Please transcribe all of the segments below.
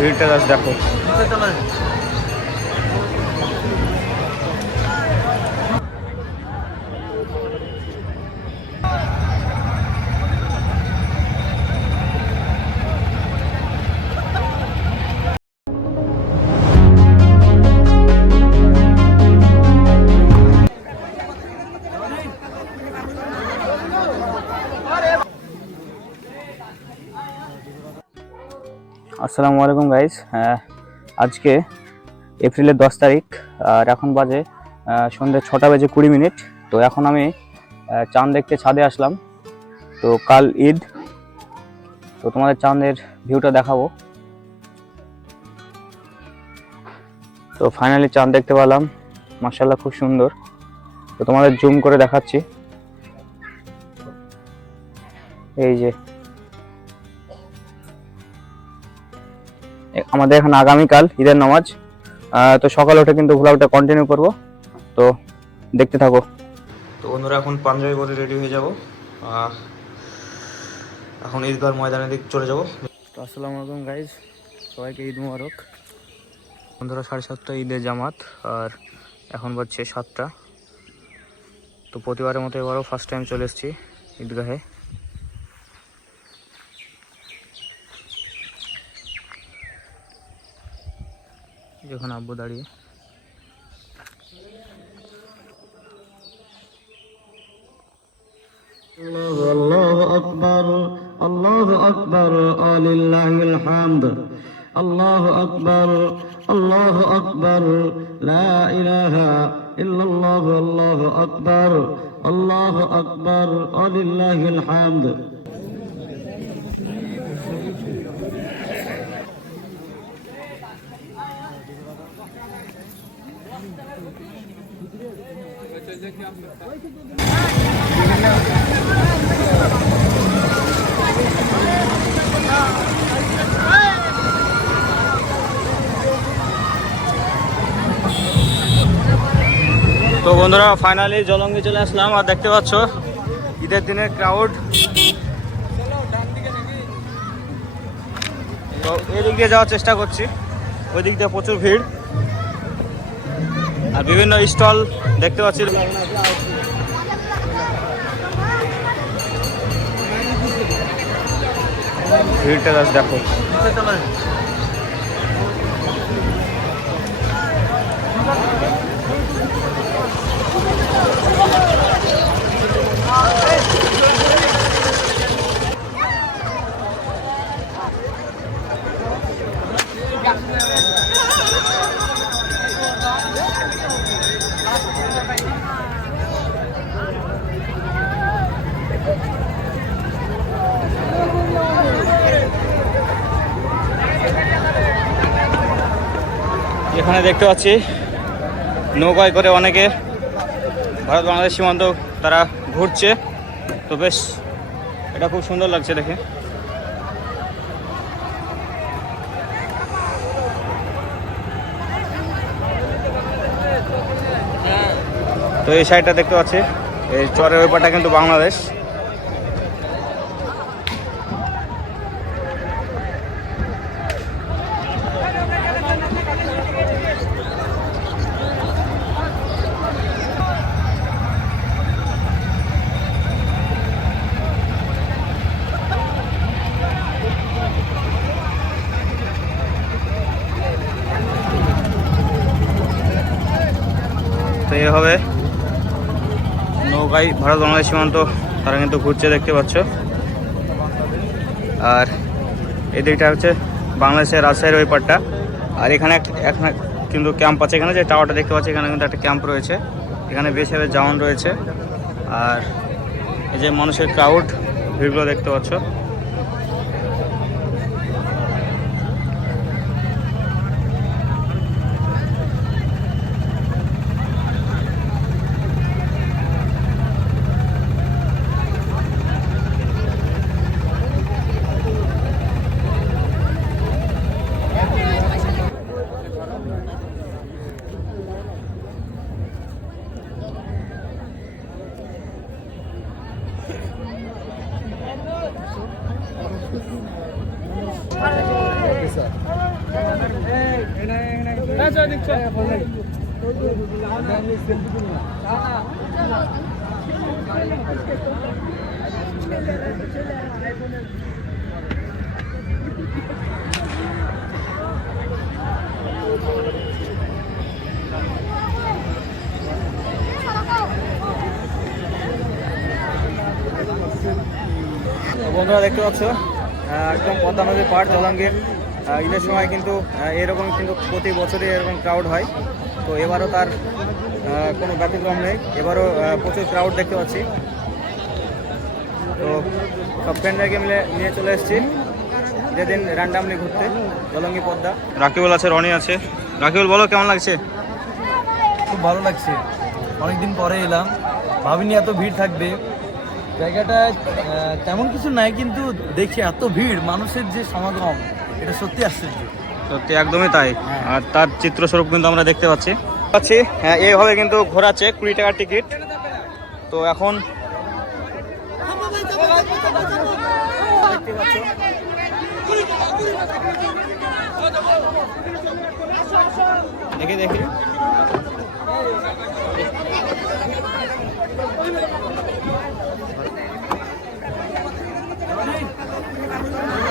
ভিড়টা জাস্ট দেখো আসসালামু আলাইকুম গাইস আজকে এপ্রিলের দশ তারিখ, আর এখন বাজে সন্ধ্যে ছটা বেজে কুড়ি মিনিট। তো এখন আমি চাঁদ দেখতে ছাদে আসলাম। তো কাল ঈদ, তো তোমাদের চাঁদের ভিউটা দেখাবো। তো ফাইনালি চাঁদ দেখতে পেলাম। মার্শাল্লাহ খুব সুন্দর। তো তোমাদের জুম করে দেখাচ্ছি। এই যে আমাদের এখন আগামীকাল ঈদের নামাজ। তো সকালে উঠে কিন্তু ভ্লগটা কন্টিনিউ করব। তো দেখতে থাকো। তো বন্ধুরা এখন পাঞ্জাবি পরে রেডি হয়ে যাব। এখন ঈদগাহ ময়দানের দিক চলে যাব। তো আসসালামু আলাইকুম গাইজ সবাইকে ঈদ মুবারক। বন্ধুরা সাড়ে সাতটা ঈদের জামাত আর এখন বাজছে সাতটা। তো প্রতিবারের মতো এবারও ফার্স্ট টাইম চলে এসেছি ঈদগাহে। যখন আব্বু দাঁড়িয়ে الله الله أكبر الله أكبر آه لله الحمد الله أكبر الله أكبر لا إله إلا الله الله أكبر الله أكبر آه لله الحمد তো বন্ধুরা ফাইনালি জলঙ্গি চলে আসলাম, আর দেখতে পাচ্ছ, ঈদের দিনের ক্রাউড তো এদিক দিয়ে যাওয়ার চেষ্টা করছি ওই দিক দিয়ে প্রচুর ভিড়। আর বিভিন্ন স্টল দেখতে পাচ্ছি। ভিড়টা দেখো। এখানে দেখতে পাচ্ছি নৌকায় করে অনেকে ভারত বাংলাদেশ সীমান্ত তারা ঘুরছে। তো বেশ, এটা খুব সুন্দর লাগছে দেখে। তো এই সাইডটা দেখতে পাচ্ছি, এই চরের ওই পারটা কিন্তু বাংলাদেশ। তো এভাবে নৌকায় ভারত বাংলাদেশ সীমান্ত, তারা কিন্তু ঘুরছে দেখতে পাচ্ছ। আর এদিকটা হচ্ছে বাংলাদেশের রাজশাহীর ওই পারটা আর এখানে এখানে কিন্তু ক্যাম্প আছে, এখানে যে টাওয়ারটা দেখতে পাচ্ছি, এখানে কিন্তু একটা ক্যাম্প রয়েছে। এখানে বেশ হবে জাওয়ান রয়েছে। আর এই যে মানুষের ক্রাউড ভিড়গুলো দেখতে পাচ্ছ। বন্ধুরা দেখতে পাচ্ছ একদম পদ্মা নদীর পাড় জলাঙ্গীর। ঈদের সময় কিন্তু এরকম কিন্তু প্রতি বছরই এরকম ক্রাউড হয়। তো এবারও তার কোনো ব্যতিক্রম নেই। এবারও প্রচুর ক্রাউড দেখতে পাচ্ছি। তো সব ফ্রেন্ডদেরকে মিলে নিয়ে চলে এসেছি। যেদিন র্যান্ডামলি ঘুরতে জলঙ্গি পদ্মা। রাকিবুল আছে রনি আছে। রাকিবুল বলো কেমন লাগছে? খুব ভালো লাগছে। অনেকদিন পরে এলাম। ভাবিনি এত ভিড় থাকবে। জায়গাটা তেমন কিছু নাই কিন্তু দেখি এত ভিড় মানুষের যে সমাগম। এটা সত্যি আশ্চর্য। সত্যি একদমই তাই। আর তার চিত্রস্বরূপ কিন্তু আমরা দেখতে পাচ্ছি। পাচ্ছি হ্যাঁ এইভাবে কিন্তু ঘোরাচ্ছে কুড়ি টাকার টিকিট। তো এখন দেখতে পাচ্ছ। দেখি দেখি Guys,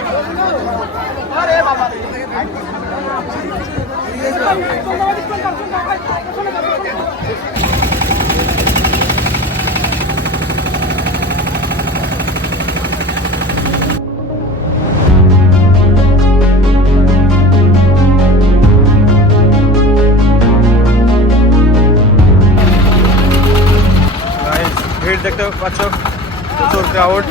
ভিড় দেখতে পাচ্ছ প্রচুর ক্রাউড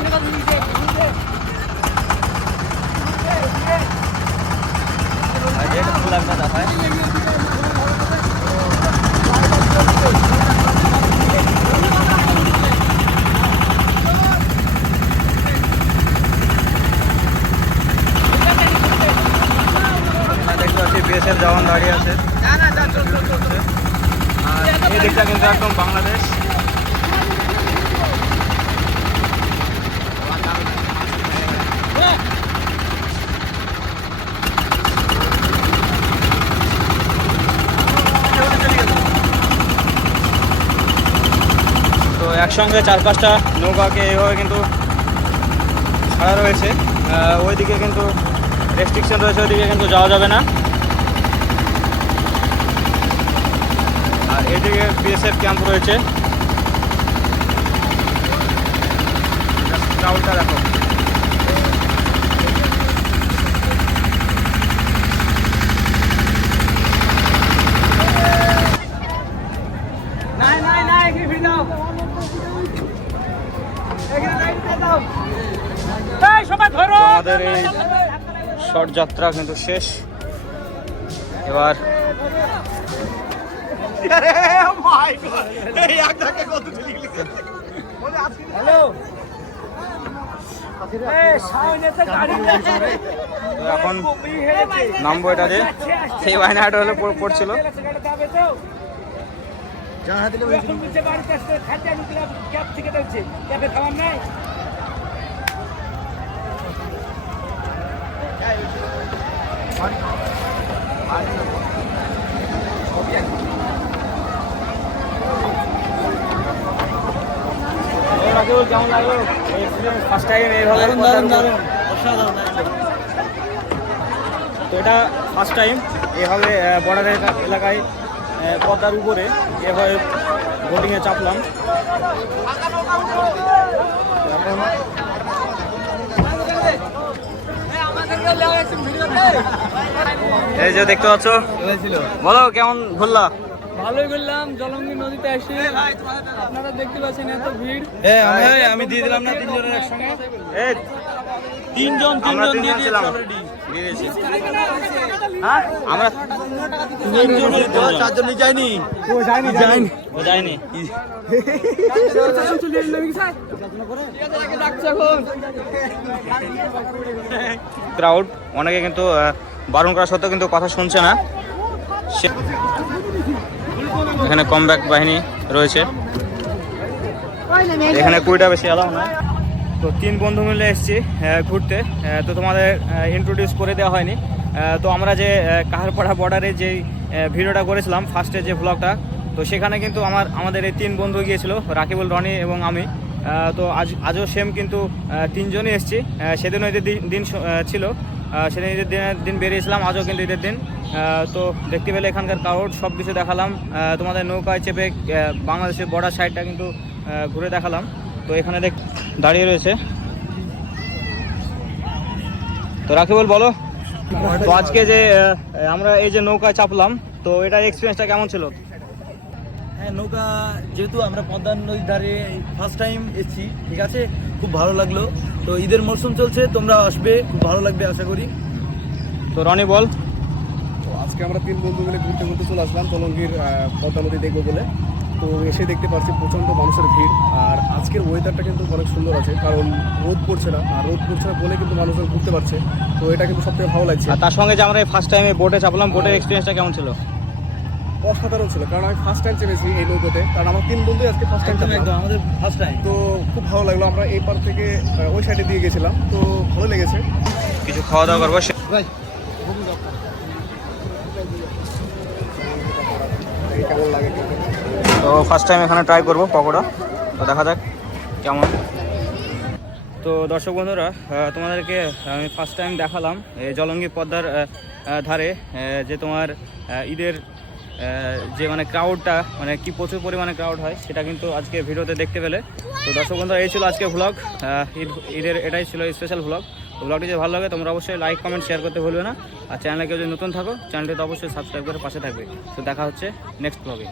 দেখতে পাচ্ছি বিএসএফ জওয়ান দাঁড়িয়ে আছে আর এই দিকটা কিন্তু একদম বাংলাদেশ তো একসঙ্গে চার পাঁচটা নৌকাকে এইভাবে কিন্তু ছাড়া রয়েছে। ওইদিকে কিন্তু রেস্ট্রিকশন রয়েছে, ওইদিকে কিন্তু যাওয়া যাবে না। আর এদিকে বিএসএফ ক্যাম্প রয়েছে। দেখো তো আমাদের এই শর্ট যাত্রা কিন্তু শেষ। এবার এখন নামবো এটা যে। সেই বায়নাটা হলে পড়- পড়ছিল। ফার্স্ট টাইম এটা ফার্স্ট টাইম এভাবে বর্ডারের এলাকায় পদ্মার উপরে এভাবে বোটিংয়ে চাপলাম। এই যে দেখতে পাচ্ছ? বলো কেমন ঘুরলা? ভালোই ঘুরলাম জলঙ্গি নদীতে আসি। আপনারা দেখতে পাচ্ছেন এত ভিড়। হ্যাঁ আমি দিয়ে দিলাম না তিনজনের একসঙ্গে। তিনজন তিনজন দিয়ে দিয়েছি দিয়েছি। হ্যাঁ আমরা চারজন যায়নি। ও যায়নি যায়নি। ও যায়নি। ক্রাউড অনেকে কিন্তু আহ, বারণ করা সত্ত্বেও কিন্তু কথা শুনছে না। সে- এখানে কমব্যাক বাহিনী রয়েছে। এখানে কুড়িটা বেশি এলাও না তো তিন বন্ধু মিলে এসেছি ঘুরতে। তো তোমাদের ইন্ট্রোডিউস করে দেওয়া হয়নি। তো আমরা যে কাহারপাড়া বর্ডারে যেই ভিডিওটা করেছিলাম ফার্স্টে যে ব্লগটা তো সেখানে কিন্তু আমার, আমাদের এই তিন বন্ধু গিয়েছিল, রাকিবুল, রনি এবং আমি। তো আজ, আজও সেম কিন্তু তিনজনই এসেছি। সেদিন ঈদের দিন ছিল। সেদিন ঈদের দিনের দিন বেরিয়েছিলাম, আজও কিন্তু ঈদের দিন। তো দেখতে পেলে এখানকার কারোর সব কিছু দেখালাম। তোমাদের নৌকায় চেপে বাংলাদেশের বর্ডার সাইডটা কিন্তু ঘুরে দেখালাম। তো এখানে দেখ দাঁড়িয়ে রয়েছে। তো রাকিবুল বলো। তো আজকে যে আমরা এই যে নৌকায় চাপলাম তো এটার এক্সপিরিয়েন্সটা কেমন ছিল? হ্যাঁ নৌকা যেহেতু আমরা পদ্মা নদীর ধারে ফার্স্ট টাইম এসেছি ঠিক আছে? খুব ভালো লাগল। তো ঈদের মরশুম চলছে তোমরা আসবে খুব ভালো লাগবে আশা করি। তো রনি বল। তো আজকে আমরা তিন বন্ধু মিলে ঘুরতে ঘুরতে চলে আসলাম তলঙ্গির আহ, পদ্মা নদী দেখব বলে। তো এসে দেখতে পাচ্ছি প্রচণ্ড মানুষের ভিড়। আর আজকের ওয়েদারটা কিন্তু অনেক সুন্দর আছে কারণ রোদ পড়ছে না। আর রোদ পড়ছে না বলে কিন্তু মানুষজন ঘুরতে পারছে। তো এটা কিন্তু সবথেকে ভালো লাগছে। আর তার সঙ্গে যে আমরা ফার্স্ট টাইমে বোটে চাপলাম বোটের এক্সপিরিয়েন্সটা কেমন ছিল? অসাধারণ ছিল কারণ আমি ফার্স্ট টাইম চেপেছি এই নৌকোতে। কারণ আমার তিন বন্ধু আজকে ফার্স্ট টাইম একদম একদম আমাদের ফার্স্ট টাইম তো খুব ভালো লাগল আমরা এই পার থেকে ওই সাইডে দিয়ে গেছিলাম। তো ভালো লেগেছে। কিছু খাওয়া দাওয়া করব এই কেমন লাগে কিন্তু তো ফার্স্ট টাইম এখানে ট্রাই করব পকোড়া। তো দেখা যাক কেমন। তো দর্শক বন্ধুরা তোমাদেরকে আমি ফার্স্ট টাইম দেখালাম এই জলঙ্গি পদ্মার ধারে যে তোমার ঈদের যে মানে ক্রাউডটা মানে কি প্রচুর পরিমাণে ক্রাউড হয়, সেটা কিন্তু আজকে ভিডিওতে দেখতে পেলে। তো দর্শক বন্ধুরা, এই ছিল আজকে ভ্লগ ঈদ, ঈদের এটাই ছিল স্পেশাল ভ্লগ তো ভ্লগটি যদি ভালো লাগে, তোমরা অবশ্যই লাইক কমেন্ট শেয়ার করতে ভুলবে না। আর চ্যানেলে কেউ যদি নতুন থাকো চ্যানেলটি তো অবশ্যই সাবস্ক্রাইব করে পাশে থাকবে। তো দেখা হচ্ছে নেক্সট ভ্লগে